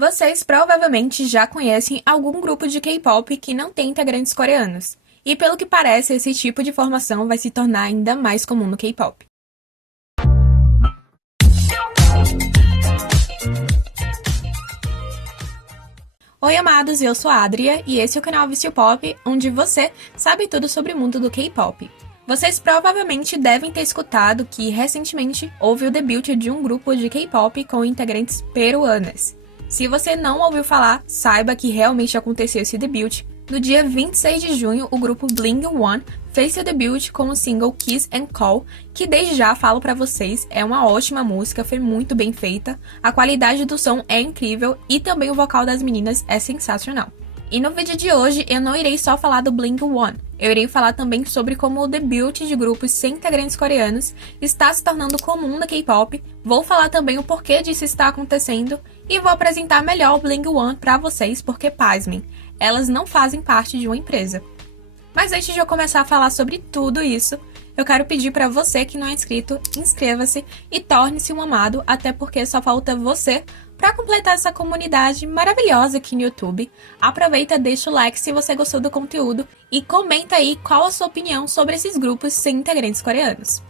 Vocês provavelmente já conhecem algum grupo de K-pop que não tem integrantes coreanos, e pelo que parece, esse tipo de formação vai se tornar ainda mais comum no K-pop. Oi, amados, eu sou a Adria e esse é o canal Vício Pop, onde você sabe tudo sobre o mundo do K-pop. Vocês provavelmente devem ter escutado que recentemente houve o debut de um grupo de K-pop com integrantes peruanas. Se você não ouviu falar, saiba que realmente aconteceu esse debut. No dia 26 de junho, o grupo Bling1 fez seu debut com o single Kiss and Call, que desde já falo pra vocês, é uma ótima música, foi muito bem feita, a qualidade do som é incrível e também o vocal das meninas é sensacional. E no vídeo de hoje eu não irei só falar do Bling1, eu irei falar também sobre como o debut de grupos sem integrantes coreanos está se tornando comum no K-pop, vou falar também o porquê disso está acontecendo e vou apresentar melhor o Bling1 pra vocês porque, pasmem, elas não fazem parte de uma empresa. Mas antes de eu começar a falar sobre tudo isso, eu quero pedir para você que não é inscrito, inscreva-se e torne-se um amado, até porque só falta você para completar essa comunidade maravilhosa aqui no YouTube. Aproveita, deixa o like se você gostou do conteúdo e comenta aí qual a sua opinião sobre esses grupos sem integrantes coreanos.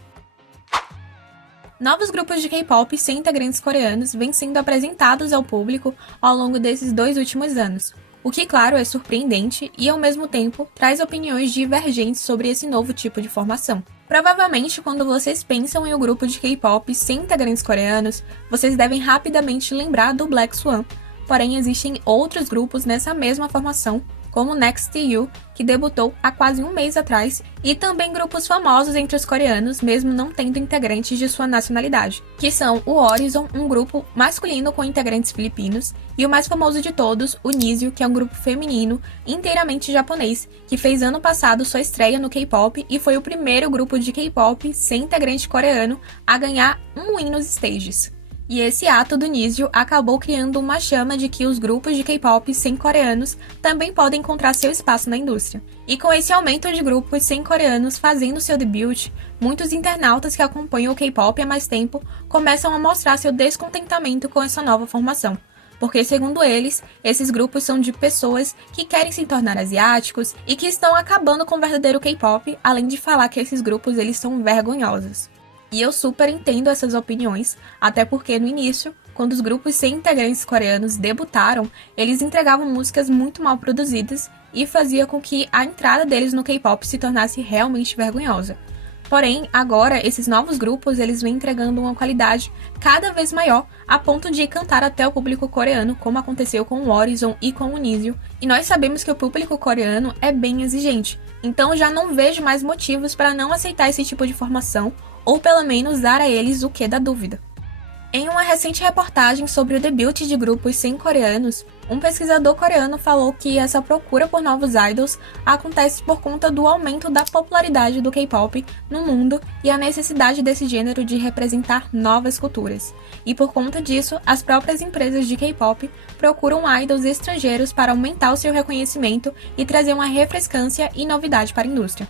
Novos grupos de K-pop sem integrantes coreanos vêm sendo apresentados ao público ao longo desses 2 últimos anos. O que, claro, é surpreendente e, ao mesmo tempo, traz opiniões divergentes sobre esse novo tipo de formação. Provavelmente, quando vocês pensam em um grupo de K-pop sem integrantes coreanos, vocês devem rapidamente lembrar do Black Swan. Porém, existem outros grupos nessa mesma formação, como Next You, que debutou há quase um mês atrás, e também grupos famosos entre os coreanos, mesmo não tendo integrantes de sua nacionalidade, que são o Horizon, um grupo masculino com integrantes filipinos, e o mais famoso de todos, o Nizio, que é um grupo feminino, inteiramente japonês, que fez ano passado sua estreia no K-pop e foi o primeiro grupo de K-pop sem integrante coreano a ganhar um win nos stages. E esse ato do Nizio acabou criando uma chama de que os grupos de K-pop sem coreanos também podem encontrar seu espaço na indústria. E com esse aumento de grupos sem coreanos fazendo seu debut, muitos internautas que acompanham o K-pop há mais tempo começam a mostrar seu descontentamento com essa nova formação. Porque, segundo eles, esses grupos são de pessoas que querem se tornar asiáticos e que estão acabando com o verdadeiro K-pop, além de falar que esses grupos eles são vergonhosos. E eu super entendo essas opiniões, até porque no início, quando os grupos sem integrantes coreanos debutaram, eles entregavam músicas muito mal produzidas e fazia com que a entrada deles no K-pop se tornasse realmente vergonhosa. Porém, agora, esses novos grupos eles vêm entregando uma qualidade cada vez maior, a ponto de cantar até o público coreano, como aconteceu com o Horizon e com o Nizio. E nós sabemos que o público coreano é bem exigente, então já não vejo mais motivos para não aceitar esse tipo de formação, ou pelo menos dar a eles o que da dúvida. Em uma recente reportagem sobre o debut de grupos sem coreanos, um pesquisador coreano falou que essa procura por novos idols acontece por conta do aumento da popularidade do K-pop no mundo e a necessidade desse gênero de representar novas culturas. E por conta disso, as próprias empresas de K-pop procuram idols estrangeiros para aumentar o seu reconhecimento e trazer uma refrescância e novidade para a indústria.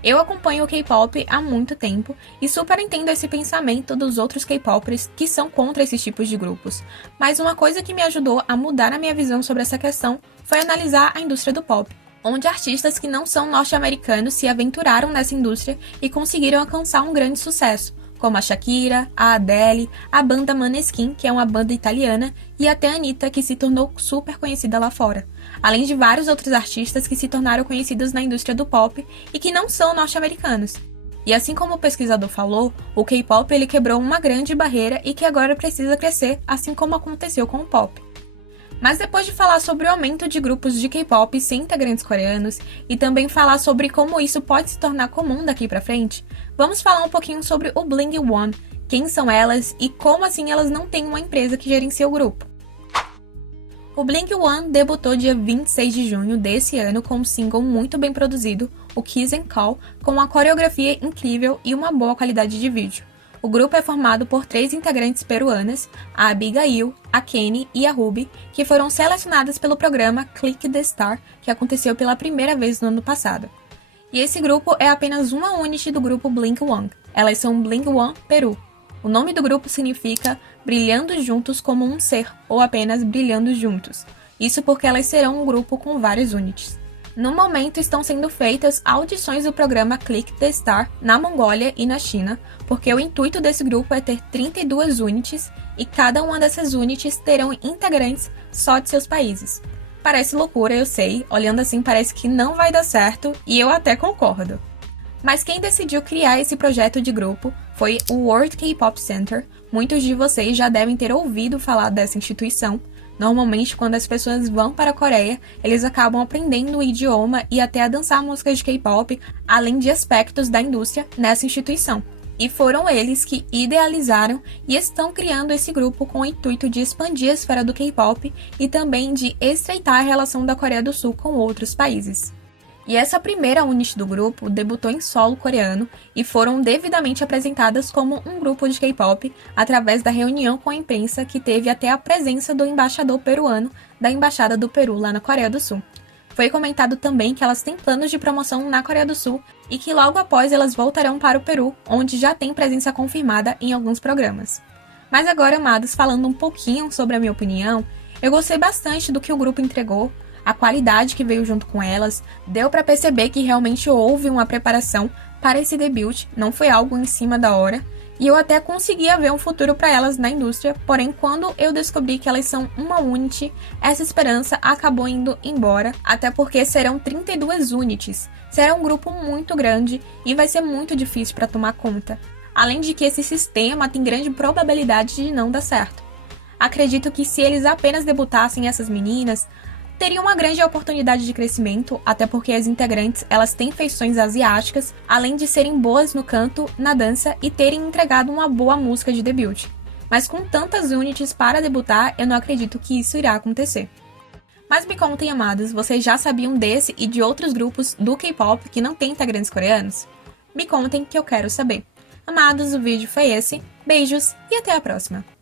Eu acompanho o K-pop há muito tempo e super entendo esse pensamento dos outros K-popers que são contra esses tipos de grupos, mas uma coisa que me ajudou a mudar a minha visão sobre essa questão foi analisar a indústria do pop, onde artistas que não são norte-americanos se aventuraram nessa indústria e conseguiram alcançar um grande sucesso, como a Shakira, a Adele, a banda Måneskin, que é uma banda italiana, e até a Anitta, que se tornou super conhecida lá fora. Além de vários outros artistas que se tornaram conhecidos na indústria do pop e que não são norte-americanos. E assim como o pesquisador falou, o K-pop ele quebrou uma grande barreira e que agora precisa crescer, assim como aconteceu com o pop. Mas depois de falar sobre o aumento de grupos de K-pop sem integrantes coreanos e também falar sobre como isso pode se tornar comum daqui pra frente, vamos falar um pouquinho sobre o Bling1, quem são elas e como assim elas não têm uma empresa que gerencia o grupo. O Bling1 debutou dia 26 de junho desse ano com um single muito bem produzido, o Kiss and Call, com uma coreografia incrível e uma boa qualidade de vídeo. O grupo é formado por 3 integrantes peruanas, a Abigail, a Kenny e a Ruby, que foram selecionadas pelo programa Click the Star, que aconteceu pela primeira vez no ano passado. E esse grupo é apenas uma unit do grupo Bling1. Elas são Bling1 Peru. O nome do grupo significa Brilhando Juntos como um Ser, ou apenas Brilhando Juntos. Isso porque elas serão um grupo com vários units. No momento estão sendo feitas audições do programa Click the Star na Mongólia e na China, porque o intuito desse grupo é ter 32 units e cada uma dessas units terão integrantes só de seus países. Parece loucura, eu sei, olhando assim parece que não vai dar certo e eu até concordo. Mas quem decidiu criar esse projeto de grupo foi o World K-Pop Center. Muitos de vocês já devem ter ouvido falar dessa instituição. Normalmente, quando as pessoas vão para a Coreia, eles acabam aprendendo o idioma e até a dançar músicas de K-pop, além de aspectos da indústria nessa instituição. E foram eles que idealizaram e estão criando esse grupo com o intuito de expandir a esfera do K-pop e também de estreitar a relação da Coreia do Sul com outros países. E essa primeira unit do grupo debutou em solo coreano e foram devidamente apresentadas como um grupo de K-pop através da reunião com a imprensa que teve até a presença do embaixador peruano da Embaixada do Peru lá na Coreia do Sul. Foi comentado também que elas têm planos de promoção na Coreia do Sul e que logo após elas voltarão para o Peru, onde já tem presença confirmada em alguns programas. Mas agora, amados, falando um pouquinho sobre a minha opinião, eu gostei bastante do que o grupo entregou. A qualidade que veio junto com elas, deu para perceber que realmente houve uma preparação para esse debut, não foi algo em cima da hora, e eu até conseguia ver um futuro para elas na indústria, porém quando eu descobri que elas são uma unit, essa esperança acabou indo embora, até porque serão 32 units, será um grupo muito grande e vai ser muito difícil para tomar conta, além de que esse sistema tem grande probabilidade de não dar certo. Acredito que se eles apenas debutassem essas meninas, teria uma grande oportunidade de crescimento, até porque as integrantes elas têm feições asiáticas, além de serem boas no canto, na dança e terem entregado uma boa música de debut. Mas com tantas units para debutar, eu não acredito que isso irá acontecer. Mas me contem, amados, vocês já sabiam desse e de outros grupos do K-pop que não têm integrantes coreanos? Me contem que eu quero saber. Amados, o vídeo foi esse, beijos e até a próxima!